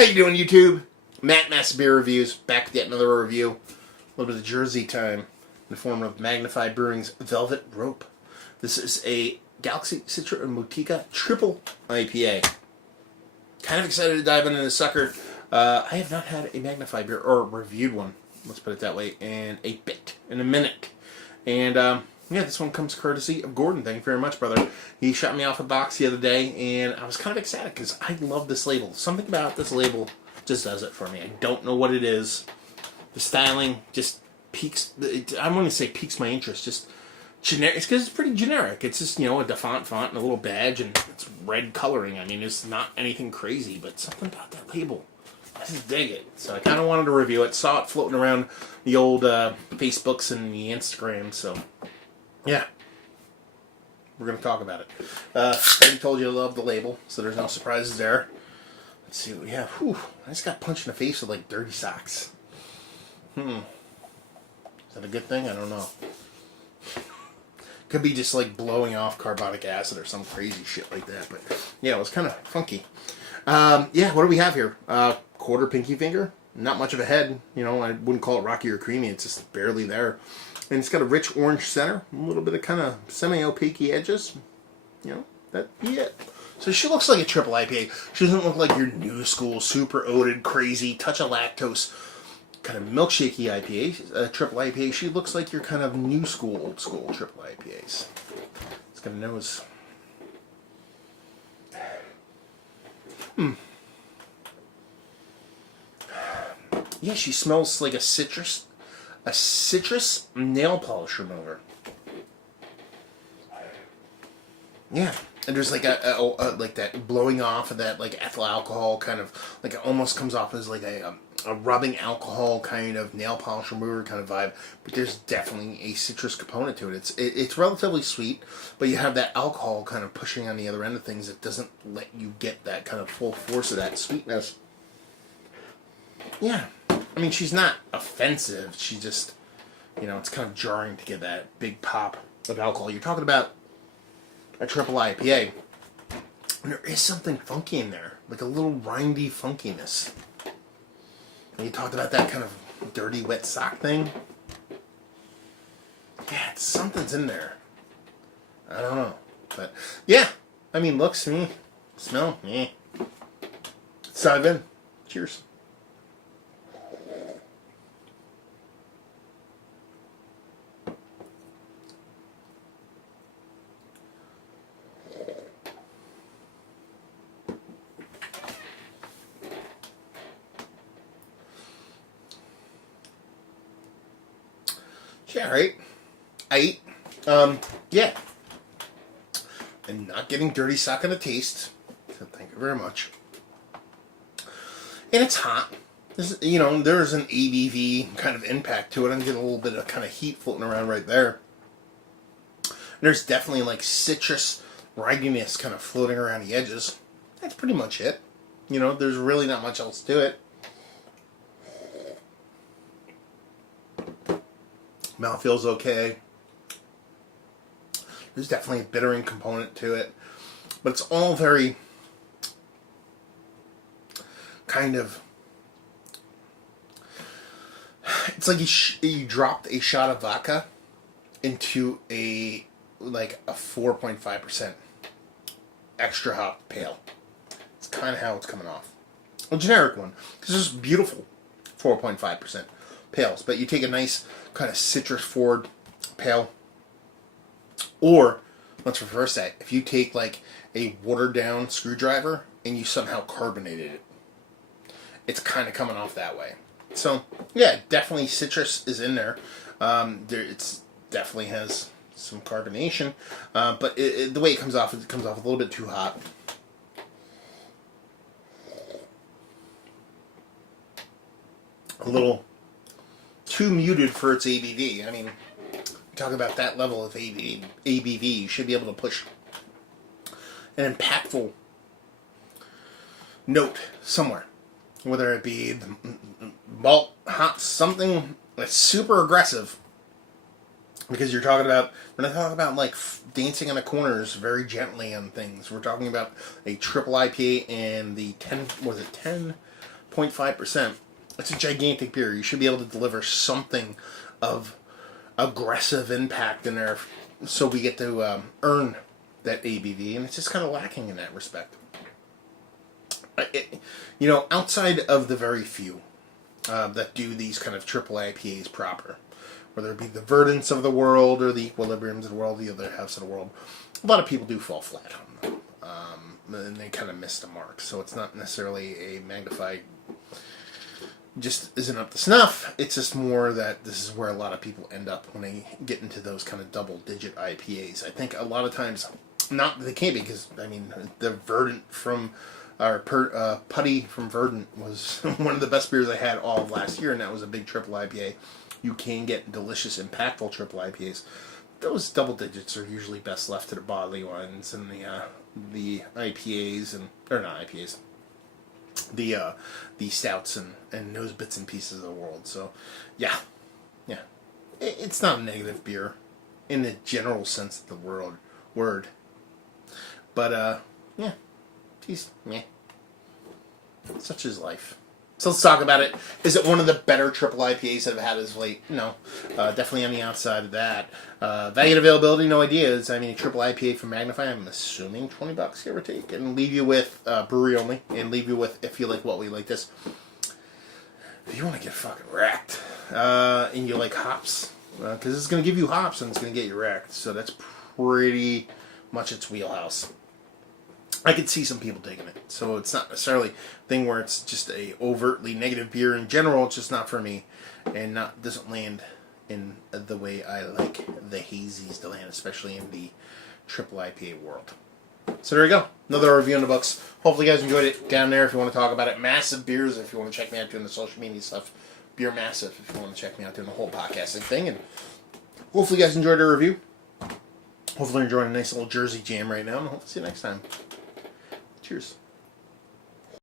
How you doing, YouTube? Matt Mass Beer Reviews, back with yet another review. A little bit of Jersey time in the form of Magnify Brewing's Velvet Rope. This is a Galaxy Citra and Motica Triple IPA. Kind of excited to dive into this sucker. I have not had a Magnify beer, or reviewed one, let's put it that way, in a minute. And yeah, this one comes courtesy of Gordon. Thank you very much, brother. He shot me off a box the other day, and I was kind of excited because I love this label. Something about this label just does it for me. I don't know what it is. The styling just piques, I want to say piques my interest. Just generic. It's because it's pretty generic. It's just, a DeFont font and a little badge, and it's red coloring. I mean, it's not anything crazy, but something about that label, I just dig it. So I kind of wanted to review it. Saw it floating around the old Facebooks and the Instagram, so yeah, we're going to talk about it. I already told you I love the label, so there's no surprises there. Let's see what we have. Whew, I just got punched in the face with, like, dirty socks. Is that a good thing? I don't know. Could be just, like, blowing off carbonic acid or some crazy shit like that, but yeah, it was kind of funky. Yeah, what do we have here? Quarter pinky finger. Not much of a head. I wouldn't call it rocky or creamy. It's just barely there. And it's got a rich orange center, a little bit of kind of semi-opaque edges. Yeah. So she looks like a triple IPA. She doesn't look like your new school, super oated, crazy, touch of lactose, kind of milkshakey IPA, triple IPA. She looks like your kind of new school, old school triple IPAs. It's got a nose. Yeah, she smells like a citrus nail polish remover. Yeah, and there's like a like that blowing off of that like ethyl alcohol kind of, like it almost comes off as like a rubbing alcohol kind of nail polish remover kind of vibe. But there's definitely a citrus component to it. It's relatively sweet, but you have that alcohol kind of pushing on the other end of things. It doesn't let you get that kind of full force of that sweetness. Yeah. I mean, she's not offensive. She just, it's kind of jarring to get that big pop of alcohol. You're talking about a triple IPA, and there is something funky in there, like a little rindy funkiness. And you talked about that kind of dirty, wet sock thing. Yeah, something's in there. I don't know. But, yeah. I mean, looks, smell, Let's dive in. Cheers. Yeah, right. Yeah. And not getting dirty sock in the taste. So thank you very much. And it's hot. There's an ABV kind of impact to it. I'm getting a little bit of kind of heat floating around right there. And there's definitely like citrus rindiness kind of floating around the edges. That's pretty much it. There's really not much else to it. Mouth feels okay. There's definitely a bittering component to it. But it's all very kind of... It's like you dropped a shot of vodka into a 4.5% extra hop pale. It's kind of how it's coming off. A generic one. Because it's just beautiful 4.5% pales. But you take a nice kind of citrus forward pale, or let's reverse that. If you take like a watered down screwdriver and you somehow carbonated it, it's kind of coming off that way. So yeah, definitely citrus is in there. It's definitely has some carbonation, but the way it comes off a little bit too hot. A little too muted for its ABV. I mean, talk about that level of ABV. You should be able to push an impactful note somewhere, whether it be the malt, hop, something that's super aggressive, Because we're not talking about like dancing in the corners very gently on things. We're talking about a triple IPA and the 10.5%. It's a gigantic beer. You should be able to deliver something of aggressive impact in there, so we get to earn that ABV, and it's just kind of lacking in that respect. Outside of the very few that do these kind of triple IPAs proper, whether it be the Verdants of the world or the Equilibriums of the world, the other halves of the world, a lot of people do fall flat on them, and they kind of miss the mark. So it's not necessarily a Magnify just isn't up to snuff. It's just more that this is where a lot of people end up when they get into those kind of double-digit IPAs. I think a lot of times, not that they can't be, because the Verdant from Putty from Verdant was one of the best beers I had all of last year, and that was a big triple IPA. You can get delicious, impactful triple IPAs. Those double digits are usually best left to the barley wines and the IPAs or not IPAs, the stouts and those bits and pieces of the world. So, yeah, it's not a negative beer in the general sense of the word, but geez, such is life. So let's talk about it. Is it one of the better triple IPAs that I've had as of late? No. Definitely on the outside of that. Value and availability, no ideas. A triple IPA from Magnify, I'm assuming $20, give or take. And leave you with brewery only. And leave you with, if you like what we like this. If you want to get fucking wrecked, and you like hops, because it's going to give you hops and it's going to get you wrecked. So that's pretty much its wheelhouse. I could see some people digging it. So it's not necessarily a thing where it's just a overtly negative beer in general. It's just not for me, and doesn't land in the way I like the hazies to land, especially in the triple IPA world. So there you go. Another review in the books. Hopefully you guys enjoyed it. Down there if you want to talk about it. Massive Beers if you want to check me out doing the social media stuff. Beer Massive if you want to check me out doing the whole podcasting thing. And hopefully you guys enjoyed the review. Hopefully you're enjoying a nice little Jersey jam right now. And hopefully see you next time. Cheers.